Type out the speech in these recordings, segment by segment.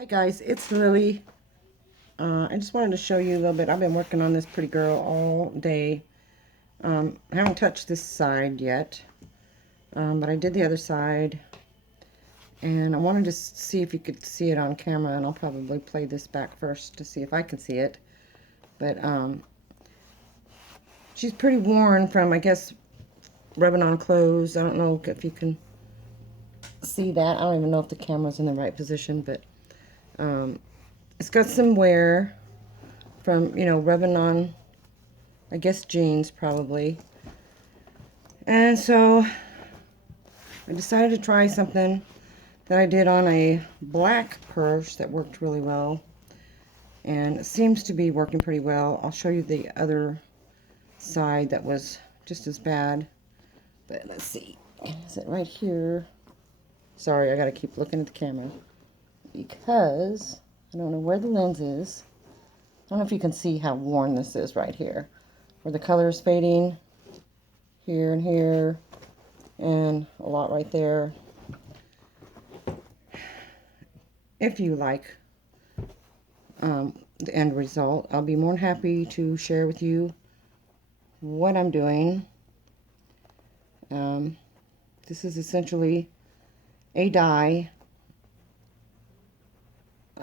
Hi guys, it's Lily. I just wanted to show you a little bit. I've been working on this pretty girl all day. I haven't touched this side yet, but I did the other side. And I wanted to see if you could see it on camera, and I'll probably play this back first to see if I can see it. But she's pretty worn from, I guess, rubbing on clothes. I don't know if you can see that. I don't even know if the camera's in the right position, but it's got some wear from, rubbing on, I guess, jeans probably. And so I decided to try something that I did on a black purse that worked really well. And it seems to be working pretty well. I'll show you the other side that was just as bad. But let's see. Is it right here? Sorry, I gotta keep looking at the camera because I don't know where the lens is. I don't know if you can see how worn this is right here, where the color is fading here and here, and a lot right there. If you like the end result, I'll be more than happy to share with you what I'm doing. This is essentially a dye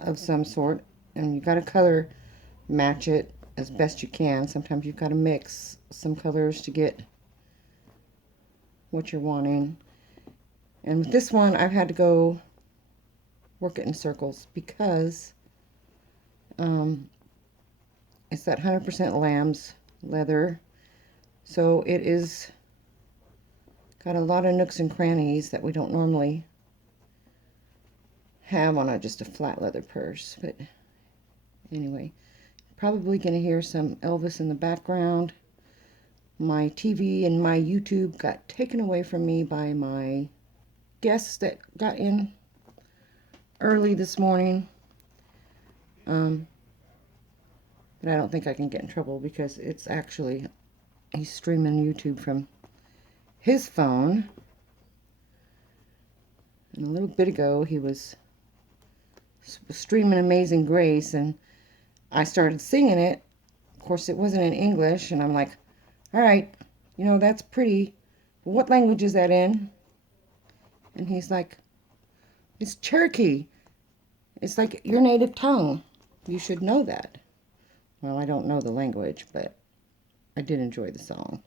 of some sort, and you've got to color match it as best you can. Sometimes you've got to mix some colors to get what you're wanting. And with this one, I've had to go work it in circles because it's that 100% lamb's leather. So it is got a lot of nooks and crannies that we don't normally have on just a flat leather purse. But anyway, probably going to hear some Elvis in the background. My TV and my YouTube got taken away from me by my guests that got in early this morning. But I don't think I can get in trouble because it's actually, he's streaming YouTube from his phone. And a little bit ago he was streaming Amazing Grace, and I started singing it. Of course, it wasn't in English, and I'm like, all right, that's pretty. What language is that in? And he's like, it's Cherokee. It's like your native tongue. You should know that. Well, I don't know the language, but I did enjoy the song.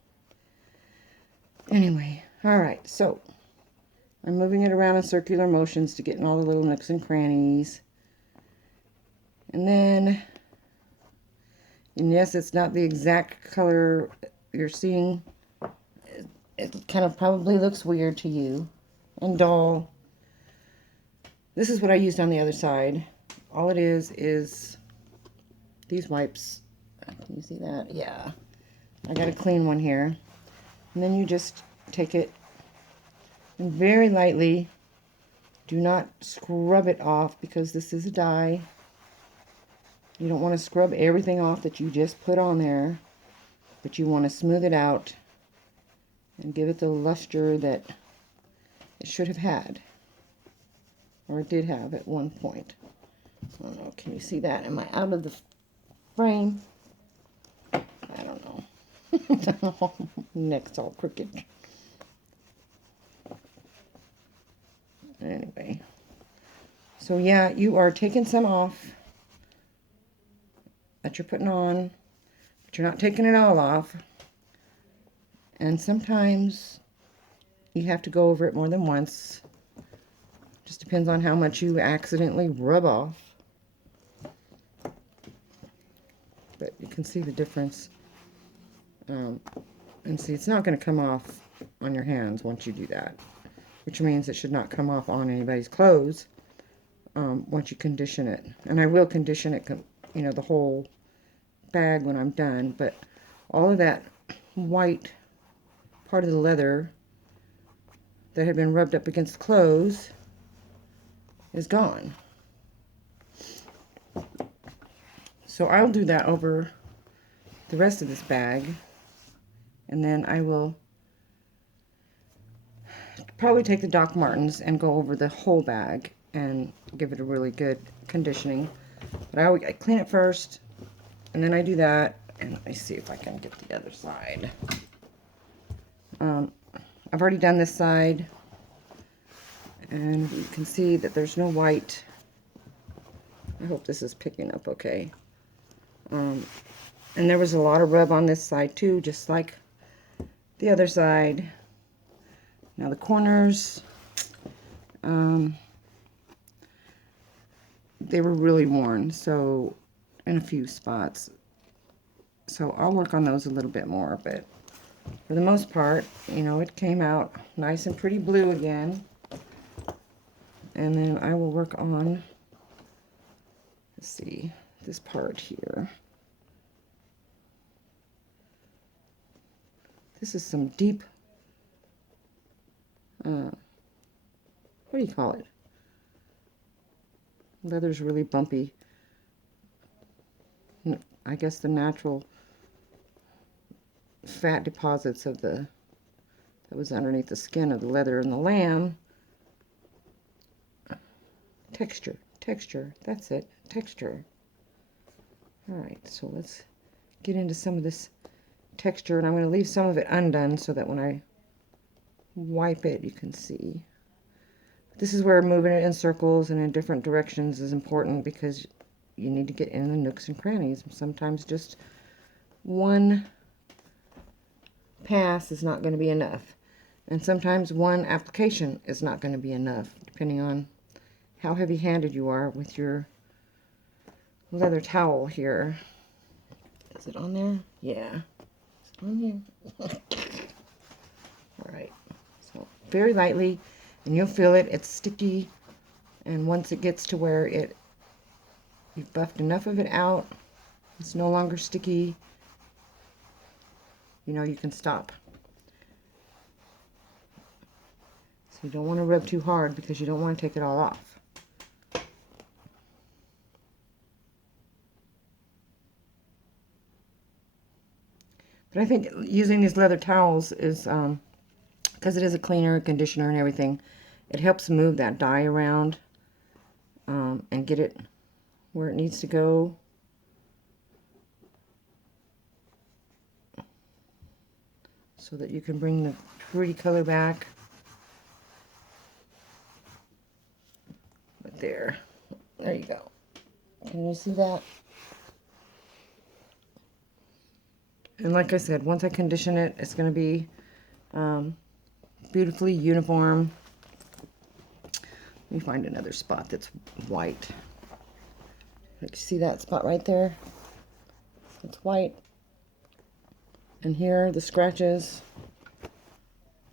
Anyway, all right, so I'm moving it around in circular motions to get in all the little nooks and crannies. And then, and yes, it's not the exact color you're seeing. It kind of probably looks weird to you and dull. This is what I used on the other side. All it is these wipes. Can you see that? Yeah. I got a clean one here. And then you just take it and very lightly, do not scrub it off because this is a dye. You don't want to scrub everything off that you just put on there, but you want to smooth it out and give it the luster that it should have had, or it did have at one point. I don't know, can you see that? Am I out of the frame? I don't know. Neck's all crooked. Anyway, so yeah, you are taking some off that you're putting on, but you're not taking it all off. And sometimes you have to go over it more than once. Just depends on how much you accidentally rub off. But you can see the difference. And see, it's not going to come off on your hands once you do that, which means it should not come off on anybody's clothes once you condition it. And I will condition it, the whole bag when I'm done, but all of that white part of the leather that had been rubbed up against the clothes is gone. So I'll do that over the rest of this bag, and then I will probably take the Doc Martens and go over the whole bag and give it a really good conditioning. But I clean it first, and then I do that. And let me see if I can get the other side. I've already done this side, and you can see that there's no white. I hope this is picking up okay. And there was a lot of rub on this side too, just like the other side. Now the corners, they were really worn, so in a few spots. So I'll work on those a little bit more, but for the most part, you know, it came out nice and pretty blue again. And then I will work on, let's see, this part here. This is some deep, what do you call it? Leather's really bumpy. I guess the natural fat deposits of that was underneath the skin of the leather and the lamb. Texture, that's it, texture. Alright, so let's get into some of this texture, and I'm going to leave some of it undone so that when I wipe it, you can see. This is where moving it in circles and in different directions is important, because you need to get in the nooks and crannies. Sometimes just one pass is not going to be enough. And sometimes one application is not going to be enough, depending on how heavy-handed you are with your leather towel here. Is it on there? Yeah. Is it on there? Alright. So, very lightly, and you'll feel it. It's sticky, and once it gets to where you've buffed enough of it out, it's no longer sticky, you know, you can stop. So you don't want to rub too hard, because you don't want to take it all off. But I think using these leather towels is, because it is a cleaner, conditioner, and everything, it helps move that dye around and get it where it needs to go. So that you can bring the pretty color back. But there you go. Can you see that? And like I said, once I condition it, it's going to be beautifully uniform. Let me find another spot that's white. You see that spot right there? It's white. And here, the scratches.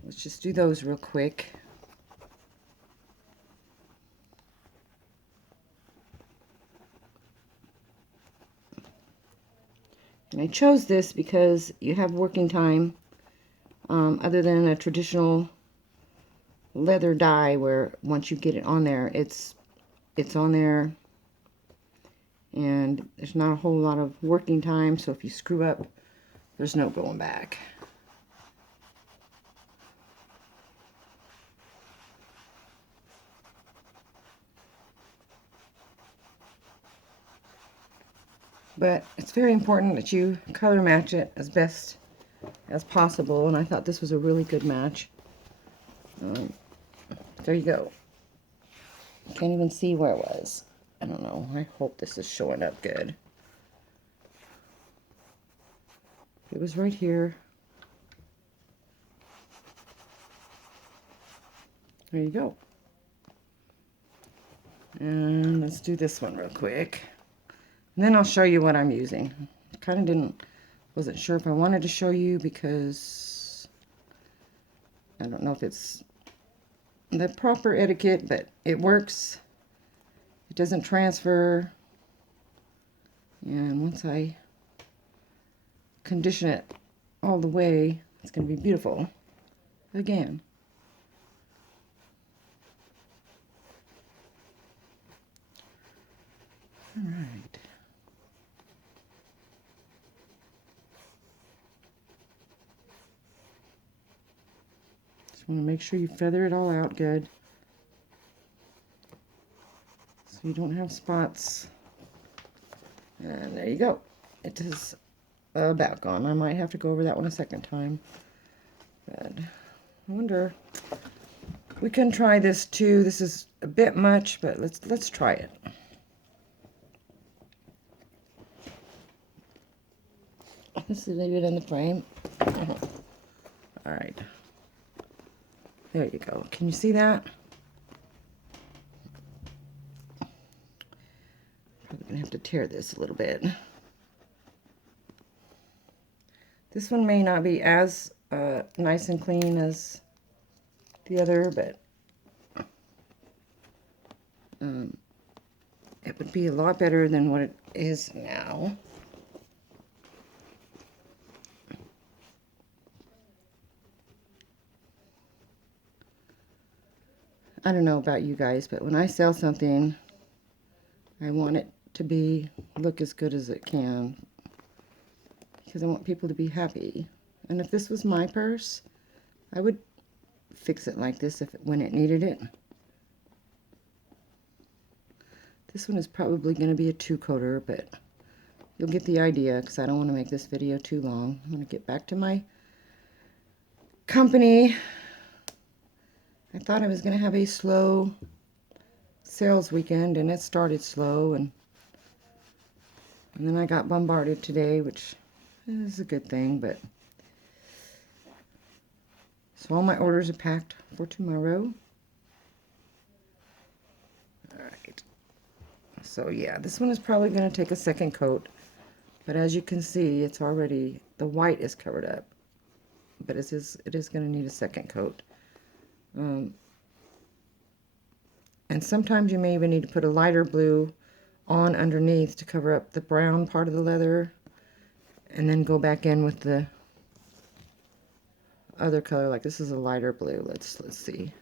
Let's just do those real quick. And I chose this because you have working time, other than a traditional leather dye where once you get it on there, it's on there, and there's not a whole lot of working time, so if you screw up, there's no going back. But it's very important that you color match it as best as possible, and I thought this was a really good match. There you go. Can't even see where it was. I don't know. I hope this is showing up good. It was right here. There you go. And let's do this one real quick. And then I'll show you what I'm using. Wasn't sure if I wanted to show you, because I don't know if it's the proper etiquette, but it works. It doesn't transfer. And once I condition it all the way, it's going to be beautiful again. All right. Just want to make sure you feather it all out good. you don't have spots. And there you go. It is about gone. I might have to go over that one a second time. But I wonder, we can try this too. This is a bit much, but let's try it. Let's leave it in the frame. All right. There you go. Can you see that? Probably gonna have to tear this a little bit. This one may not be as nice and clean as the other, but it would be a lot better than what it is now. I don't know about you guys, but when I sell something, I want it to look as good as it can, because I want people to be happy. And if this was my purse, I would fix it like this when it needed it. This one is probably going to be a 2-coater, but you'll get the idea, because I don't want to make this video too long. I'm going to get back to my company. I thought I was going to have a slow sales weekend, and it started slow, and then I got bombarded today, which is a good thing. But so all my orders are packed for tomorrow. All right. So yeah, this one is probably going to take a second coat, but as you can see, it's already, the white is covered up, but it is going to need a second coat. And sometimes you may even need to put a lighter blue on underneath to cover up the brown part of the leather, and then go back in with the other color. Like this is a lighter blue. Let's see.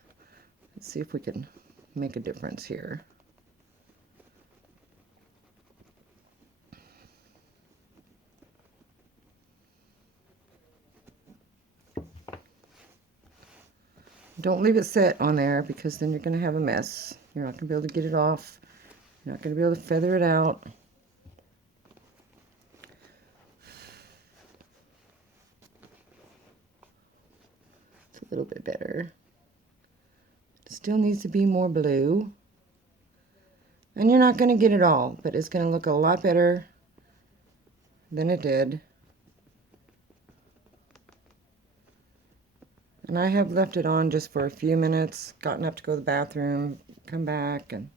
Let's see if we can make a difference here. Don't leave it set on there, because then you're going to have a mess. You're not going to be able to get it off. You're not going to be able to feather it out. It's a little bit better. It still needs to be more blue. And you're not going to get it all, but it's going to look a lot better than it did. And I have left it on just for a few minutes, gotten up to go to the bathroom, come back, and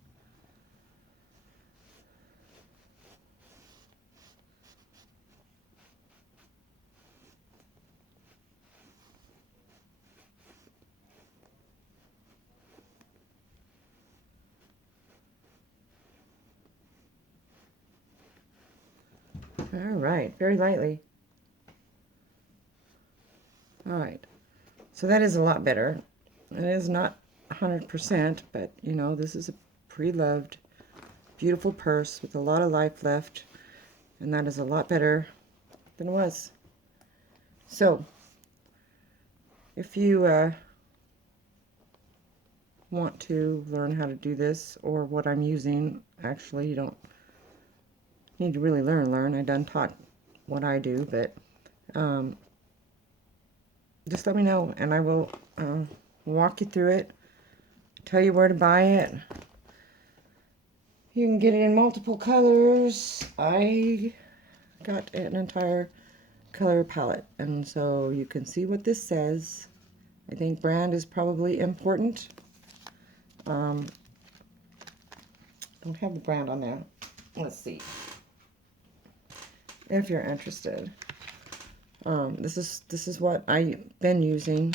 all right, very lightly. All right. So that is a lot better. It is not 100%, but you know, this is a pre-loved, beautiful purse with a lot of life left, and that is a lot better than it was. So, if you want to learn how to do this, or what I'm using, actually, you don't need to really learn. I done taught what I do, but just let me know, and I will walk you through it, tell you where to buy it. You can get it in multiple colors. I got an entire color palette, and so you can see what this says. I think brand is probably important. Don't have the brand on there. Let's see if you're interested. This is what I've been using.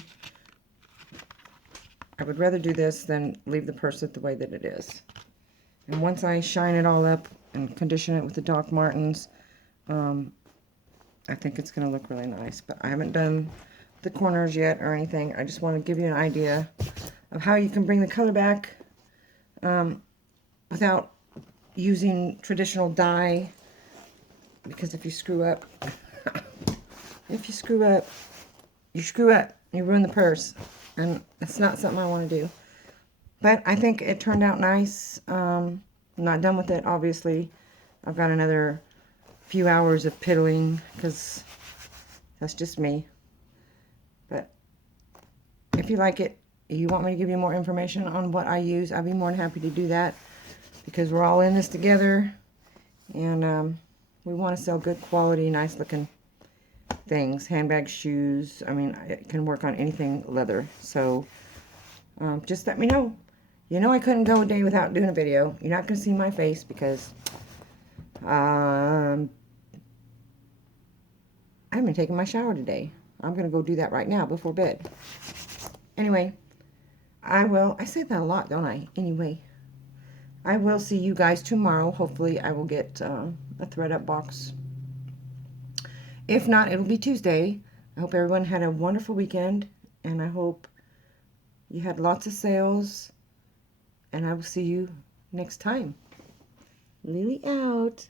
I would rather do this than leave the purse the way that it is. And once I shine it all up and condition it with the Doc Martens, I think it's going to look really nice. But I haven't done the corners yet or anything. I just want to give you an idea of how you can bring the color back without using traditional dye. Because if you screw up, you screw up. You ruin the purse. And it's not something I want to do. But I think it turned out nice. I'm not done with it, obviously. I've got another few hours of piddling, because that's just me. But if you like it, you want me to give you more information on what I use, I'd be more than happy to do that, because we're all in this together, and we want to sell good quality, nice looking things, handbags, shoes. I mean, it can work on anything leather. So just let me know. You know I couldn't go a day without doing a video. You're not going to see my face because I haven't taken my shower today. I'm going to go do that right now before bed. Anyway, I say that a lot, don't I? Anyway, I will see you guys tomorrow. Hopefully I will get a thread-up box. If not, it'll be Tuesday. I hope everyone had a wonderful weekend, and I hope you had lots of sales, and I will see you next time. Lily out.